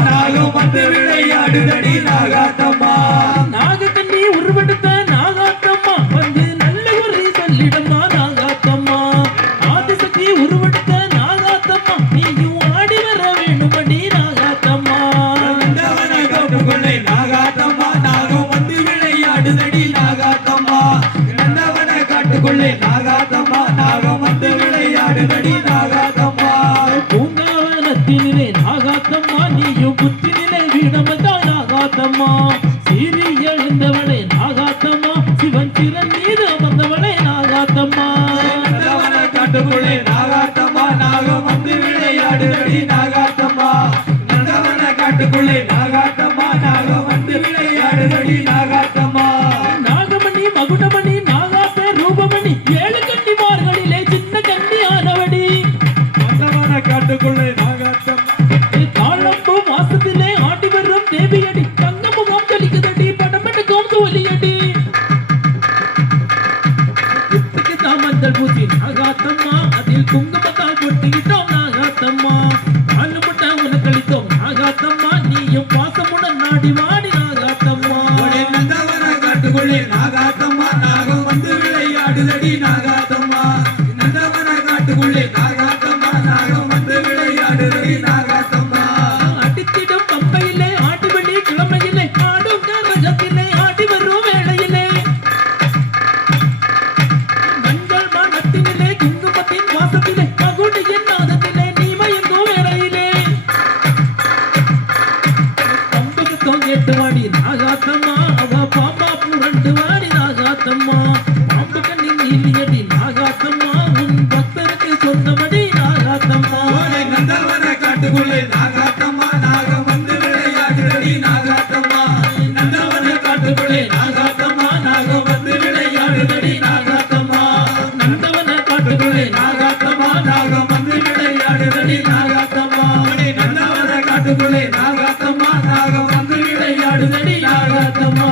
நாகம் வந்து விளையாடுதடி நாகாத்தம்மா நாகக்கண்ணி உருவெடுத்த நாகாத்தம்மா வந்து நல்ல ஒரு சொல்லிடம்மா நாகாத்தம்மா ஆதிசக்தி உருவெடுத்த நாகாத்தம்மா நீயும் ஆடி வர வேணுமடி நாகாத்தம்மா நந்தவன காட்டுக்குள்ளே நாகாத்தம்மா நாகம் வந்து விளையாடுதடி நாகாத்தம்மா நந்தவன காட்டுக்குள்ளே நாகாத்தம்மா நாகம் வந்து விளையாடுதடி நாகாத்தம்மா பூங்காவனத்தினிலே நாகாத்தம்மா நீயும் புத்தினிலே வீணமதான் நாகாத்தம்மா சீறி எழுந்தவளே நாகாத்தம்மா சிவன் திறன் மீது அமர்ந்தவளே நாகாத்தம்மா நந்தவன காட்டுக்குள்ளே நாகாத்தம்மா நாகம் வந்து விளையாடுதடி நாகாத்தம்மா நந்தவன காட்டுக்குள்ளே நாகாத்தம்மா நாகம் வந்து விளையாடுதடி நாகாத்தம்மா நாகமணி மகுடமணி நாகாத்த ரூபமணி ஏழு கன்னிமார்களிலே சின்ன கன்னி ஆனவடி நந்தவன காட்டுக்குள்ளே நாகாத்தம்மா தாழம்பு மாசத்திலே ஆடி வரும் தேவியடி தங்க முகம் ஜலிக்குதடி படமெடுக்கும் தோலியடி குத்துக்கு தாமந்தல் பூசி நாகாத்தம்மா அதில் குங்குமத்தால் பொட்டிக்கிட்டோம் நாகாத்தம்மா காலு முட்டை உனக்களித்தோம் நாகாத்தம்மா நீயும் பாசமுடன் நாடி வாடி நாகாத்தம்மா நந்தவன காட்டுக்குள்ளே நாகாத்தம்மா நாகம் வந்து விளையாடுதடி நாகாத்தம்மா நந்தவன காட்டுக்குள்ளே நாகாத்தம்மா நாகம் வந்து விளையாடுதடி நாகாத்தம்மா அடித்திடும் பம்பையிலே ஆட்டுவழி கிழமையிலே ஆடும் கரகத்திலே ஆடி வரும் வேளையிலே மஞ்சள் மனத்தினிலே குங்குமத்தின் வாசத்திலே மகுடியின் நாதத்திலே நீ மயங்கும் வேளையிலே பம்புக்கு கேட்டு வாடி நாகாத்தம்மா அவ பாம்பா புரண்டு வாடி நாகாத்தம்மா பாம்பு கண்ணின் நீலியடி நாகாத்தம்மா உன் பக்தருக்கு சொன்னபடி நாகாத்தம்மா நந்தவன காட்டுக்குள்ளே நாகாத்தம்மா நாகம் வந்து விளையாடுதடி நாகாத்தம்மா நந்தவன காட்டுக்குள்ளே நாகாத்தம்மா நாகம் வந்து விளையாடுதடி நாகாத்தம்மா நந்தவன காட்டுக்குள்ளே நாகாத்தம்மா நாகம் வந்து விளையாடுதடி நாகாத்தம்மா நந்தவன காட்டுக்குள்ளே நாகாத்தம்மா நாகம் வந்து விளையாடுதடி நாகாத்தம்மா